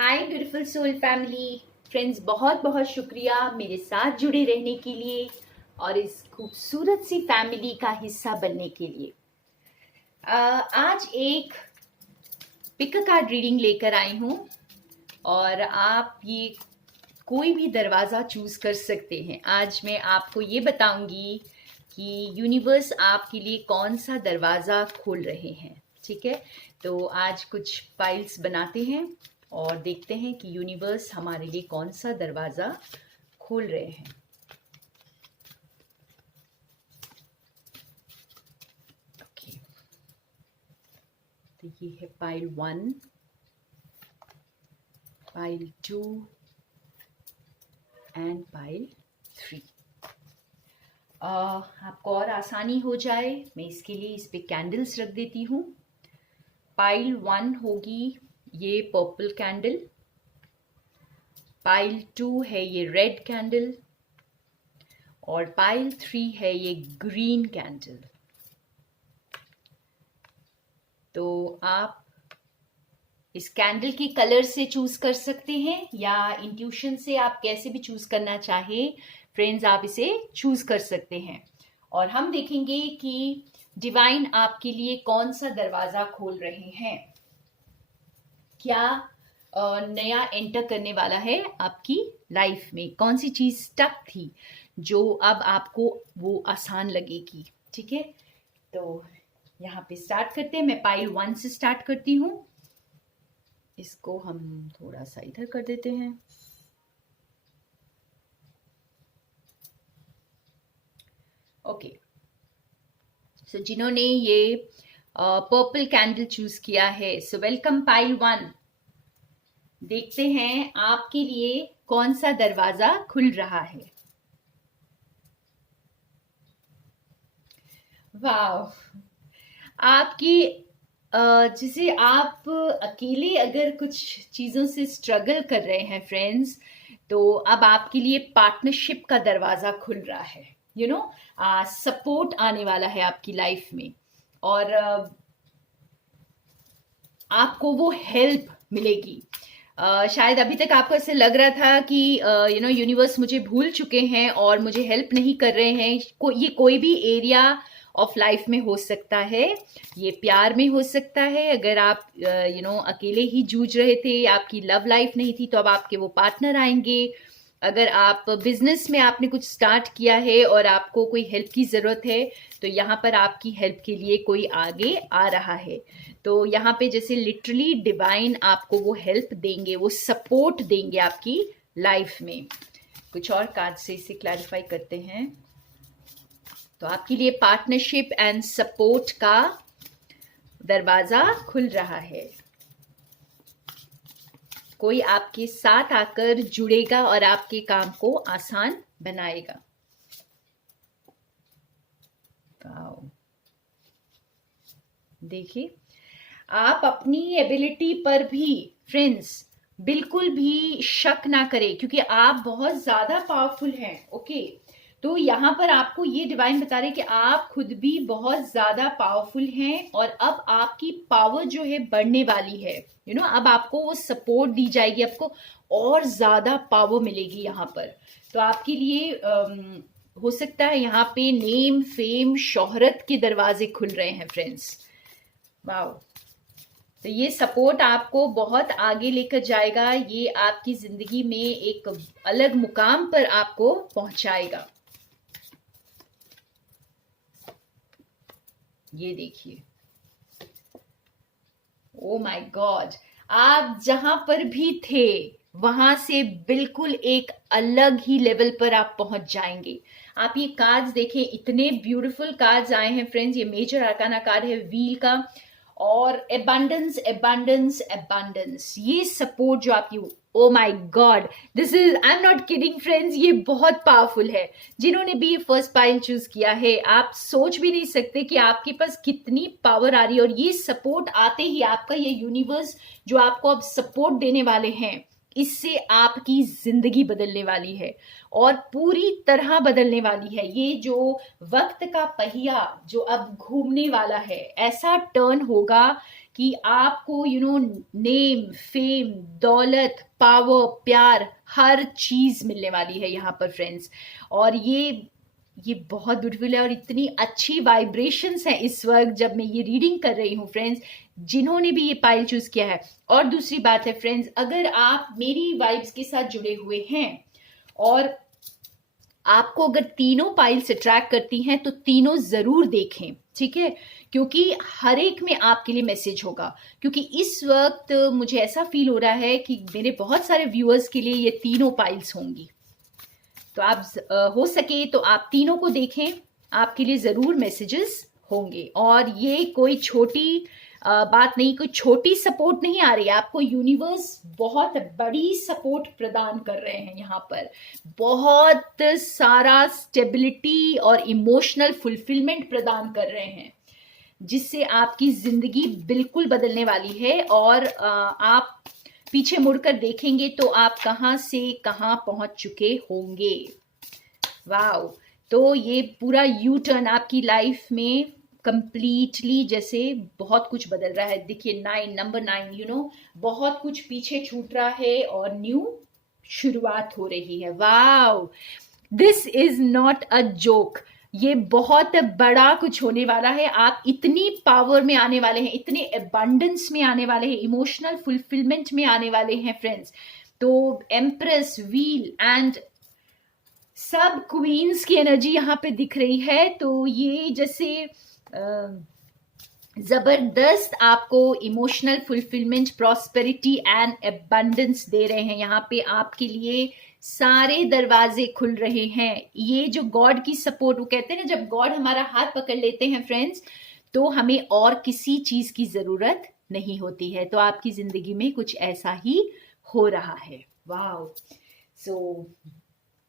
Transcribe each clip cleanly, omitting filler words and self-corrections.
हाय beautiful soul family friends, बहुत बहुत शुक्रिया मेरे साथ जुड़े रहने के लिए और इस खूबसूरत सी फैमिली का हिस्सा बनने के लिए। आज एक पिक कार्ड रीडिंग लेकर आई हूँ और आप ये कोई भी दरवाज़ा चूज कर सकते हैं। आज मैं आपको ये बताऊंगी कि यूनिवर्स आपके लिए कौन सा दरवाज़ा खोल रहे हैं। ठीक है, तो आज कुछ फाइल्स बनाते हैं और देखते हैं कि यूनिवर्स हमारे लिए कौन सा दरवाज़ा खोल रहे हैं। ओके, तो ये है पाइल 1, पाइल 2 एंड पाइल 3। आपको और आसानी हो जाए मैं इसके लिए इस पे कैंडल्स रख देती हूँ। पाइल 1 होगी ये पर्पल कैंडल, पाइल 2 है ये रेड कैंडल और पाइल 3 है ये ग्रीन कैंडल। तो आप इस कैंडल की कलर से चूज कर सकते हैं या इंट्यूशन से, आप कैसे भी चूज करना चाहे फ्रेंड्स आप इसे चूज कर सकते हैं। और हम देखेंगे कि डिवाइन आपके लिए कौन सा दरवाजा खोल रहे हैं, क्या नया एंटर करने वाला है आपकी लाइफ में, कौन सी चीज स्टक थी जो अब आपको वो आसान लगेगी। ठीक है, तो यहाँ पे स्टार्ट करते हैं। मैं पाइल 1 से स्टार्ट करती हूँ। इसको हम थोड़ा सा इधर कर देते हैं। ओके, सो जिन्होंने ये पर्पल कैंडल चूज किया है, सो वेलकम पाइल 1। देखते हैं आपके लिए कौन सा दरवाजा खुल रहा है। वाह, आपकी जैसे आप अकेले अगर कुछ चीज़ों से स्ट्रगल कर रहे हैं फ्रेंड्स, तो अब आपके लिए पार्टनरशिप का दरवाज़ा खुल रहा है। यू नो, सपोर्ट आने वाला है आपकी लाइफ में और आपको वो हेल्प मिलेगी। शायद अभी तक आपको ऐसे लग रहा था कि यूनिवर्स मुझे भूल चुके हैं और मुझे हेल्प नहीं कर रहे हैं। ये कोई भी एरिया ऑफ लाइफ में हो सकता है, ये प्यार में हो सकता है। अगर आप अकेले ही जूझ रहे थे, आपकी लव लाइफ नहीं थी, तो अब आपके वो पार्टनर आएंगे। अगर आप बिजनेस में आपने कुछ स्टार्ट किया है और आपको कोई हेल्प की ज़रूरत है, तो यहाँ पर आपकी हेल्प के लिए कोई आगे आ रहा है। तो यहाँ पे जैसे लिटरली डिवाइन आपको वो हेल्प देंगे, वो सपोर्ट देंगे आपकी लाइफ में। कुछ और कार्ड से इसे क्लैरिफाई करते हैं। तो आपके लिए पार्टनरशिप एंड सपोर्ट का दरवाजा खुल रहा है। कोई आपके साथ आकर जुड़ेगा और आपके काम को आसान बनाएगा। देखिए, आप अपनी एबिलिटी पर भी फ्रेंड्स बिल्कुल भी शक ना करें, क्योंकि आप बहुत ज्यादा पावरफुल हैं। ओके, तो यहाँ पर आपको ये डिवाइन बता रहे कि आप खुद भी बहुत ज्यादा पावरफुल हैं और अब आपकी पावर जो है बढ़ने वाली है। अब आपको वो सपोर्ट दी जाएगी, आपको और ज्यादा पावर मिलेगी यहाँ पर। तो आपके लिए हो सकता है यहाँ पे नेम फेम शोहरत के दरवाजे खुल रहे हैं फ्रेंड्स। वाओ, तो ये सपोर्ट आपको बहुत आगे लेकर जाएगा, ये आपकी जिंदगी में एक अलग मुकाम पर आपको पहुंचाएगा। ये देखिए, ओ माय गॉड, आप जहां पर भी थे वहां से बिल्कुल एक अलग ही लेवल पर आप पहुंच जाएंगे। आप ये कार्ड्स देखें, इतने ब्यूटीफुल कार्ड्स आए हैं फ्रेंड्स। ये मेजर आर्काना कार्ड है व्हील का और एबंडेंस एबंडेंस एबंडेंस, ये सपोर्ट जो आपकी, oh my God, this is, I am not kidding friends, ये बहुत पावरफुल है। जिन्होंने भी ये फर्स्ट पाइल चूज किया है, आप सोच भी नहीं सकते कि आपके पास कितनी पावर आ रही है। और ये सपोर्ट आते ही आपका ये यूनिवर्स जो आपको अब सपोर्ट देने वाले हैं, इससे आपकी जिंदगी बदलने वाली है और पूरी तरह बदलने वाली है। ये जो वक्त का पहिया जो अब घूमने वाला है, ऐसा टर्न होगा कि आपको नेम, फेम, दौलत, पावर, प्यार, हर चीज मिलने वाली है यहाँ पर फ्रेंड्स। और ये बहुत ब्यूटीफुल है और इतनी अच्छी वाइब्रेशंस हैं इस वक्त जब मैं ये रीडिंग कर रही हूँ फ्रेंड्स, जिन्होंने भी ये पाइल चूज किया है। और दूसरी बात है फ्रेंड्स, अगर आप मेरी वाइब्स के साथ जुड़े हुए हैं और आपको अगर तीनों पाइल्स अट्रैक्ट करती हैं तो तीनों जरूर देखें, ठीक है, क्योंकि हर एक में आपके लिए मैसेज होगा। क्योंकि इस वक्त मुझे ऐसा फील हो रहा है कि मेरे बहुत सारे व्यूअर्स के लिए ये तीनों पाइल्स होंगी। तो आप हो सके तो आप तीनों को देखें, आपके लिए जरूर मैसेजेस होंगे। और ये कोई छोटी बात नहीं, कोई छोटी सपोर्ट नहीं आ रही है आपको, यूनिवर्स बहुत बड़ी सपोर्ट प्रदान कर रहे हैं यहाँ पर। बहुत सारा स्टेबिलिटी और इमोशनल फुलफिलमेंट प्रदान कर रहे हैं, जिससे आपकी जिंदगी बिल्कुल बदलने वाली है। और आप पीछे मुड़कर देखेंगे तो आप कहाँ से कहाँ पहुंच चुके होंगे। वाओ, तो ये पूरा यू टर्न आपकी लाइफ में कंप्लीटली जैसे बहुत कुछ बदल रहा है। देखिए 9, नंबर 9, बहुत कुछ पीछे छूट रहा है और न्यू शुरुआत हो रही है। Wow, this is not a joke, ये बहुत बड़ा कुछ होने वाला है। आप इतनी पावर में आने वाले हैं, इतने अबंडेंस में आने वाले हैं, इमोशनल फुलफिलमेंट में आने वाले हैं फ्रेंड्स। तो एम्प्रेस, व्हील एंड सब क्वींस की एनर्जी यहाँ पे दिख रही है। तो ये जैसे जबरदस्त आपको emotional fulfilment, prosperity and abundance दे रहे हैं। यहाँ पे आपके लिए सारे दरवाजे खुल रहे हैं। ये जो गॉड की सपोर्ट, वो कहते हैं ना, जब गॉड हमारा हाथ पकड़ लेते हैं फ्रेंड्स, तो हमें और किसी चीज की जरूरत नहीं होती है। तो आपकी जिंदगी में कुछ ऐसा ही हो रहा है। Wow, so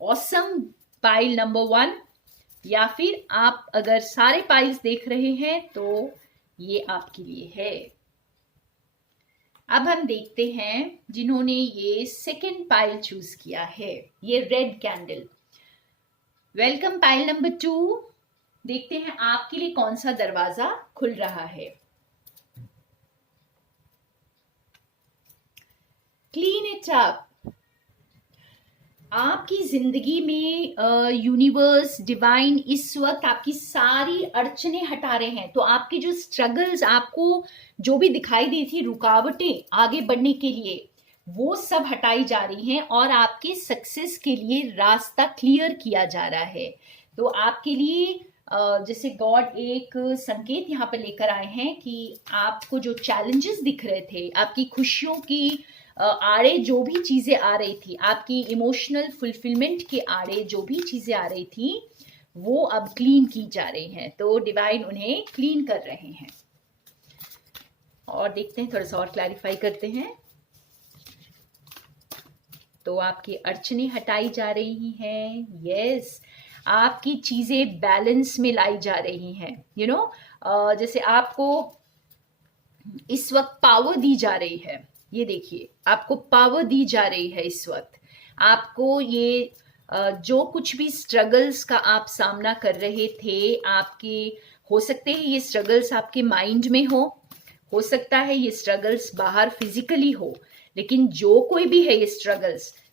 awesome pile number 1, या फिर आप अगर सारे पाइल्स देख रहे हैं तो ये आपके लिए है। अब हम देखते हैं जिन्होंने ये सेकंड पाइल चूज किया है, ये red candle. Welcome pile number 2। देखते हैं आपके लिए कौन सा दरवाजा खुल रहा है। Clean it up. आपकी जिंदगी में यूनिवर्स, डिवाइन इस वक्त आपकी सारी अड़चने हटा रहे हैं। तो आपके जो स्ट्रगल्स, आपको जो भी दिखाई दी थी रुकावटें आगे बढ़ने के लिए, वो सब हटाई जा रही हैं और आपके सक्सेस के लिए रास्ता क्लियर किया जा रहा है। तो आपके लिए जैसे गॉड एक संकेत यहाँ पर लेकर आए हैं कि आपको जो चैलेंजेस दिख रहे थे, आपकी खुशियों की आड़े जो भी चीजें आ रही थी, आपकी इमोशनल फुलफिलमेंट के आड़े जो भी चीजें आ रही थी, वो अब क्लीन की जा रही हैं। तो डिवाइन उन्हें क्लीन कर रहे हैं। और देखते हैं, थोड़ा सा और क्लैरिफाई करते हैं। तो आपकी अड़चने हटाई जा रही हैं। यस, आपकी चीजें बैलेंस में लाई जा रही हैं। जैसे आपको इस वक्त पावर दी जा रही है। ये देखिए, आपको पावर दी जा रही है इस वक्त। आपको ये जो कुछ भी स्ट्रगल्स का आप सामना कर रहे थे, आपके हो सकते हैं ये स्ट्रगल्स आपके माइंड में हो सकता है ये स्ट्रगल्स बाहर फिजिकली हो, लेकिन जो कोई भी है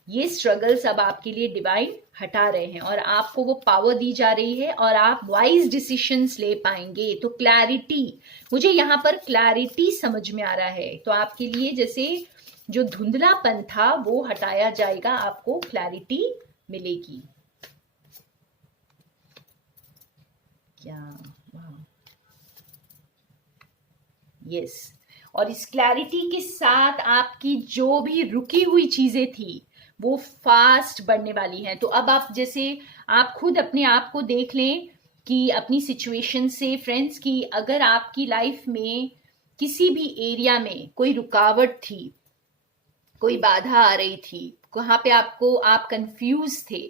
ये स्ट्रगल्स अब आपके लिए डिवाइन हटा रहे हैं और आपको वो पावर दी जा रही है और आप वाइज डिसीशंस ले पाएंगे। तो क्लैरिटी, मुझे यहाँ पर क्लैरिटी समझ में आ रहा है। तो आपके लिए जैसे जो धुंधलापन था वो हटाया जाएगा, आपको क्लैरिटी मिलेगी। क्या यस, और इस क्लैरिटी के साथ आपकी जो भी रुकी हुई चीजें थी वो फास्ट बढ़ने वाली हैं। तो अब आप जैसे आप खुद अपने आप को देख लें कि अपनी सिचुएशन से फ्रेंड्स, कि अगर आपकी लाइफ में किसी भी एरिया में कोई रुकावट थी, कोई बाधा आ रही थी, वहां पे आप कंफ्यूज थे,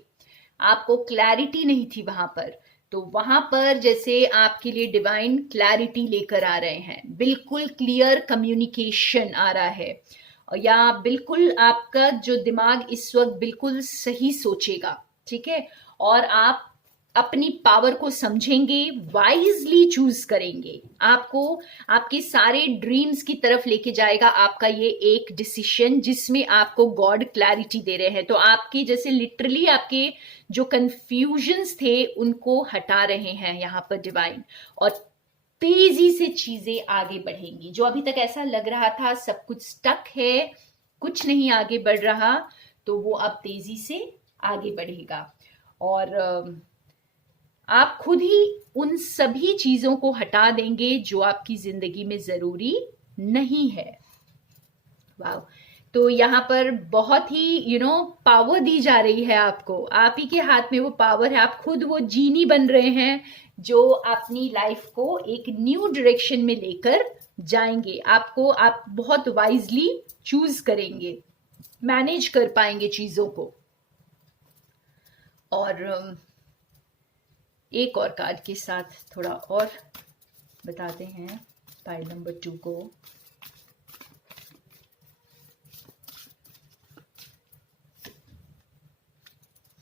आपको क्लैरिटी नहीं थी वहां पर, तो वहां पर जैसे आपके लिए डिवाइन क्लैरिटी लेकर आ रहे हैं। बिल्कुल क्लियर कम्युनिकेशन आ रहा है, या बिल्कुल आपका जो दिमाग इस वक्त बिल्कुल सही सोचेगा, ठीक है। और आप अपनी पावर को समझेंगे, वाइजली चूज करेंगे, आपको आपके सारे ड्रीम्स की तरफ लेके जाएगा आपका ये एक डिसीजन, जिसमें आपको गॉड क्लैरिटी दे रहे हैं। तो आपके जैसे लिटरली आपके जो कंफ्यूजन्स थे उनको हटा रहे हैं यहाँ पर डिवाइन, और तेजी से चीजें आगे बढ़ेंगी। जो अभी तक ऐसा लग रहा था सब कुछ स्टक है, कुछ नहीं आगे बढ़ रहा, तो वो अब तेजी से आगे बढ़ेगा। और आप खुद ही उन सभी चीजों को हटा देंगे जो आपकी जिंदगी में जरूरी नहीं है। वाह! तो यहाँ पर बहुत ही पावर दी जा रही है आपको, आप ही के हाथ में वो पावर है। आप खुद वो जीनी बन रहे हैं जो अपनी लाइफ को एक न्यू डायरेक्शन में लेकर जाएंगे। आप बहुत वाइजली चूज करेंगे, मैनेज कर पाएंगे चीजों को। और एक और कार्ड के साथ थोड़ा और बताते हैं पाइल नंबर 2 को।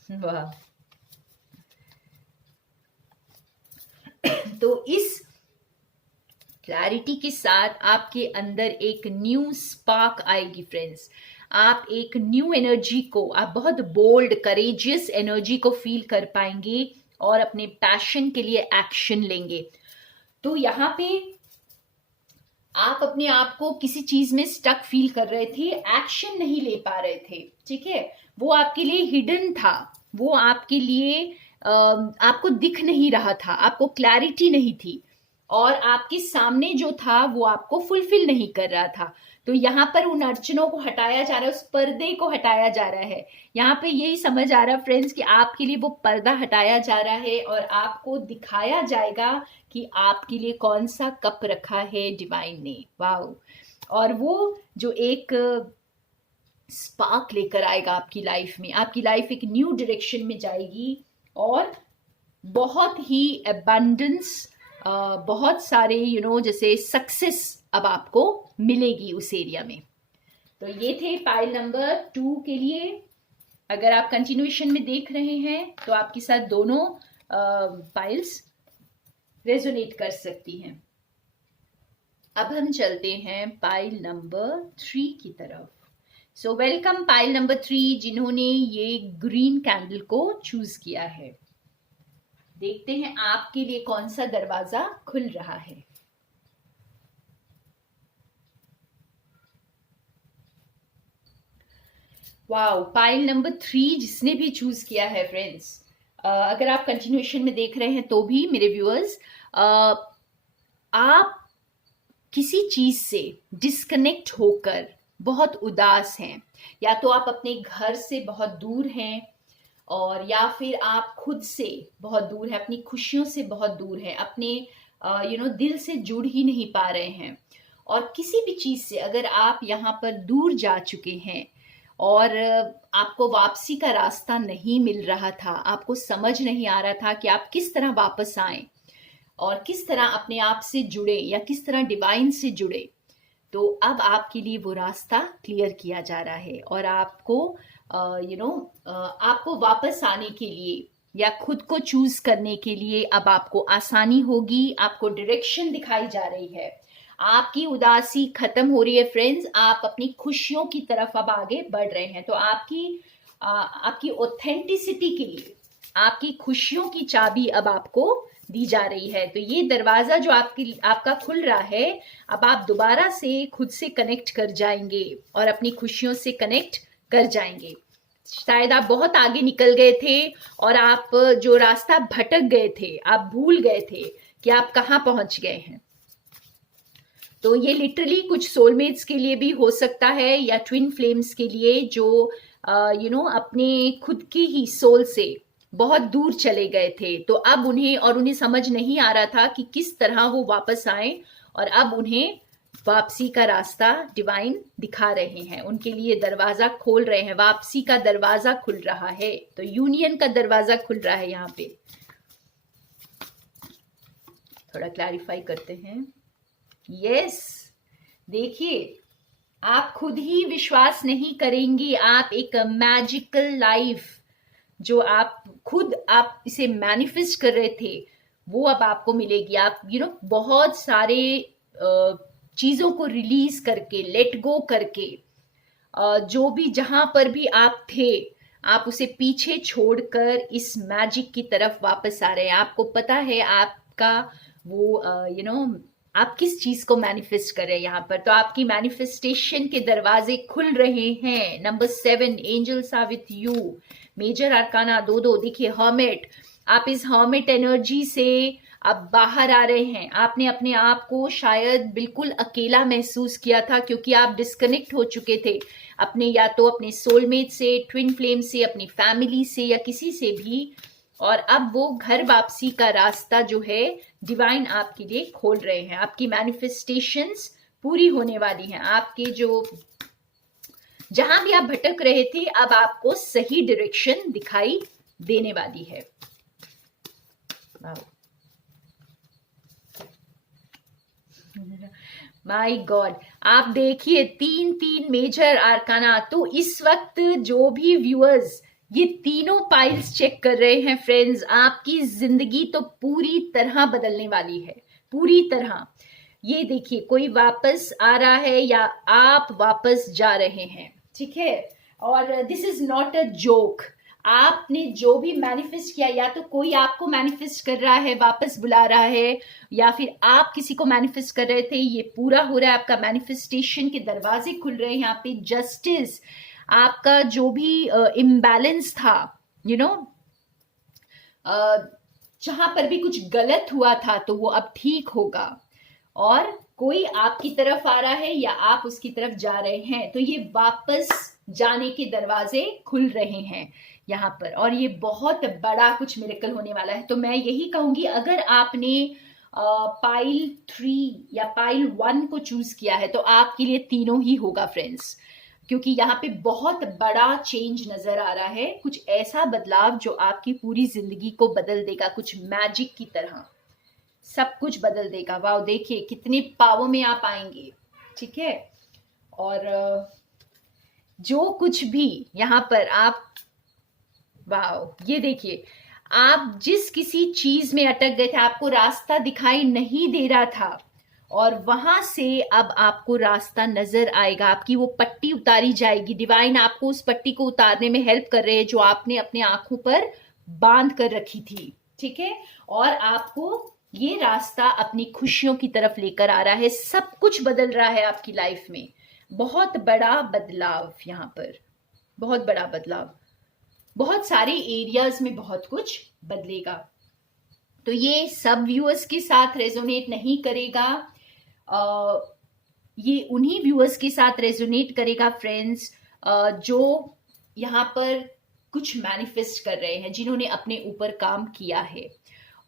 वाह! तो इस क्लैरिटी के साथ आपके अंदर एक न्यू स्पार्क आएगी फ्रेंड्स। आप एक न्यू एनर्जी को, आप बहुत बोल्ड करेजियस एनर्जी को फील कर पाएंगे और अपने पैशन के लिए एक्शन लेंगे। तो यहाँ पे आप अपने आप को किसी चीज में स्टक फील कर रहे थे, एक्शन नहीं ले पा रहे थे, ठीक है, वो आपके लिए हिडन था, वो आपके लिए आपको दिख नहीं रहा था, आपको क्लैरिटी नहीं थी, और आपके सामने जो था वो आपको फुलफिल नहीं कर रहा था। तो यहाँ पर उन अड़चनों को हटाया जा रहा है, उस पर्दे को हटाया जा रहा है। यहाँ पे यही समझ आ रहा है फ्रेंड्स कि आपके लिए वो पर्दा हटाया जा रहा है और आपको दिखाया जाएगा कि आपके लिए कौन सा कप रखा है डिवाइन ने। वाह! और वो जो एक स्पार्क लेकर आएगा आपकी लाइफ में, आपकी लाइफ एक न्यू डायरेक्शन में जाएगी और बहुत ही अबंडेंस, बहुत सारे जैसे सक्सेस अब आपको मिलेगी उस एरिया में। तो ये थे पाइल नंबर 2 के लिए। अगर आप कंटिन्यूएशन में देख रहे हैं तो आपके साथ दोनों पाइल्स रेजोनेट कर सकती हैं। अब हम चलते हैं पाइल नंबर 3 की तरफ। सो वेलकम पाइल नंबर 3 जिन्होंने ये ग्रीन कैंडल को चूज किया है। देखते हैं आपके लिए कौन सा दरवाजा खुल रहा है। वाओ! पाइल नंबर 3 जिसने भी चूज किया है फ्रेंड्स, अगर आप कंटिन्यूएशन में देख रहे हैं तो भी मेरे व्यूअर्स, आप किसी चीज से डिस्कनेक्ट होकर बहुत उदास हैं, या तो आप अपने घर से बहुत दूर हैं, और या फिर आप खुद से बहुत दूर है, अपनी खुशियों से बहुत दूर है, अपने दिल से जुड़ ही नहीं पा रहे हैं। और किसी भी चीज से अगर आप यहाँ पर दूर जा चुके हैं और आपको वापसी का रास्ता नहीं मिल रहा था, आपको समझ नहीं आ रहा था कि आप किस तरह वापस आए और किस तरह अपने आप से जुड़े या किस तरह डिवाइन से जुड़े, तो अब आपके लिए वो रास्ता क्लियर किया जा रहा है और आपको आपको वापस आने के लिए या खुद को चूज करने के लिए अब आपको आसानी होगी, आपको डायरेक्शन दिखाई जा रही है, आपकी उदासी खत्म हो रही है फ्रेंड्स, आप अपनी खुशियों की तरफ अब आगे बढ़ रहे हैं। तो आपकी ऑथेंटिसिटी के लिए आपकी खुशियों की चाबी अब आपको दी जा रही है। तो ये दरवाजा जो आपका खुल रहा है, अब आप दोबारा से खुद से कनेक्ट कर जाएंगे और अपनी खुशियों से कनेक्ट कर जाएंगे। शायद आप बहुत आगे निकल गए थे और आप जो रास्ता भटक गए थे, आप भूल गए थे कि आप कहाँ पहुंच गए हैं। तो ये लिटरली कुछ सोलमेट्स के लिए भी हो सकता है या ट्विन फ्लेम्स के लिए जो अपने खुद की ही सोल से बहुत दूर चले गए थे। तो अब उन्हें समझ नहीं आ रहा था कि किस तरह वो वापस आए, और अब उन्हें वापसी का रास्ता डिवाइन दिखा रहे हैं, उनके लिए दरवाजा खोल रहे हैं, वापसी का दरवाजा खुल रहा है। तो यूनियन का दरवाजा खुल रहा है। यहाँ पे थोड़ा क्लैरिफाई करते हैं। यस, देखिए आप खुद ही विश्वास नहीं करेंगी, आप एक मैजिकल लाइफ जो आप खुद आप इसे मैनिफेस्ट कर रहे थे, वो अब आपको मिलेगी। आप बहुत सारे चीजों को रिलीज करके, लेट गो करके, जो भी जहां पर भी आप थे, आप उसे पीछे छोड़कर इस मैजिक की तरफ वापस आ रहे हैं। आपको पता है आपका वो आप किस चीज को मैनिफेस्ट कर रहे हैं यहाँ पर। तो आपकी मैनिफेस्टेशन के दरवाजे खुल रहे हैं। Number 7, angels are with you. Major arcana 2 देखिए, हर्मिट। आप इस हर्मिट एनर्जी से अब बाहर आ रहे हैं। आपने अपने आप को शायद बिल्कुल अकेला महसूस किया था, क्योंकि आप डिस्कनेक्ट हो चुके थे अपने, या तो अपने सोलमेट से, ट्विन फ्लेम से, अपनी फैमिली से, या किसी से भी। और अब वो घर वापसी का रास्ता जो है डिवाइन आपके लिए खोल रहे हैं। आपकी मैनिफेस्टेशंस पूरी होने वाली हैं। आपके जो जहां भी आप भटक रहे थे, अब आपको सही डायरेक्शन दिखाई देने वाली है। माय गॉड, आप देखिए 3 मेजर आर्काना। तो इस वक्त जो भी व्यूअर्स ये तीनों पाइल्स चेक कर रहे हैं फ्रेंड्स, आपकी जिंदगी तो पूरी तरह बदलने वाली है, पूरी तरह। ये देखिए, कोई वापस आ रहा है या आप वापस जा रहे हैं, ठीक है। और this is not a joke. आपने जो भी मैनिफेस्ट किया, या तो कोई आपको मैनिफेस्ट कर रहा है, वापस बुला रहा है, या फिर आप किसी को मैनिफेस्ट कर रहे थे, ये पूरा हो रहा है। आपका मैनिफेस्टेशन के दरवाजे खुल रहे हैं। यहाँ पे जस्टिस, आपका जो भी इम्बैलेंस था, जहां पर भी कुछ गलत हुआ था, तो वो अब ठीक होगा। और कोई आपकी तरफ आ रहा है या आप उसकी तरफ जा रहे हैं, तो ये वापस जाने के दरवाजे खुल रहे हैं यहाँ पर। और ये बहुत बड़ा कुछ मिरेकल होने वाला है। तो मैं यही कहूंगी, अगर आपने पाइल 3 या पाइल 1 को चूज किया है, तो आपके लिए तीनों ही होगा फ्रेंड्स, क्योंकि यहाँ पे बहुत बड़ा चेंज नजर आ रहा है। कुछ ऐसा बदलाव जो आपकी पूरी जिंदगी को बदल देगा, कुछ मैजिक की तरह सब कुछ बदल देगा। वाह, देखिए कितने पावर में आप आएंगे, ठीक है। और जो कुछ भी यहाँ पर आप, वाह, ये देखिए, आप जिस किसी चीज में अटक गए थे, आपको रास्ता दिखाई नहीं दे रहा था, और वहां से अब आपको रास्ता नजर आएगा। आपकी वो पट्टी उतारी जाएगी। डिवाइन आपको उस पट्टी को उतारने में हेल्प कर रहे हैं, जो आपने अपने आंखों पर बांध कर रखी थी, ठीक है। और आपको ये रास्ता अपनी खुशियों की तरफ लेकर आ रहा है। सब कुछ बदल रहा है आपकी लाइफ में। बहुत बड़ा बदलाव यहाँ पर, बहुत बड़ा बदलाव। बहुत सारे एरियाज में बहुत कुछ बदलेगा। तो ये सब व्यूअर्स के साथ रेजोनेट नहीं करेगा, ये उन्हीं व्यूअर्स के साथ रेजोनेट करेगा फ्रेंड्स, जो यहाँ पर कुछ मैनिफेस्ट कर रहे हैं, जिन्होंने अपने ऊपर काम किया है।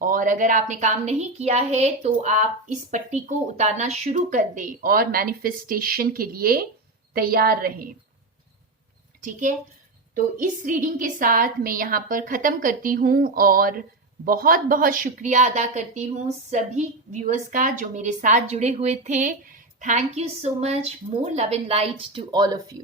और अगर आपने काम नहीं किया है, तो आप इस पट्टी को उतारना शुरू कर दें और मैनिफेस्टेशन के लिए तैयार रहें, ठीक है। तो इस रीडिंग के साथ मैं यहाँ पर खत्म करती हूँ, और बहुत बहुत शुक्रिया अदा करती हूँ सभी व्यूअर्स का जो मेरे साथ जुड़े हुए थे। Thank you so much. More love and light to all of you.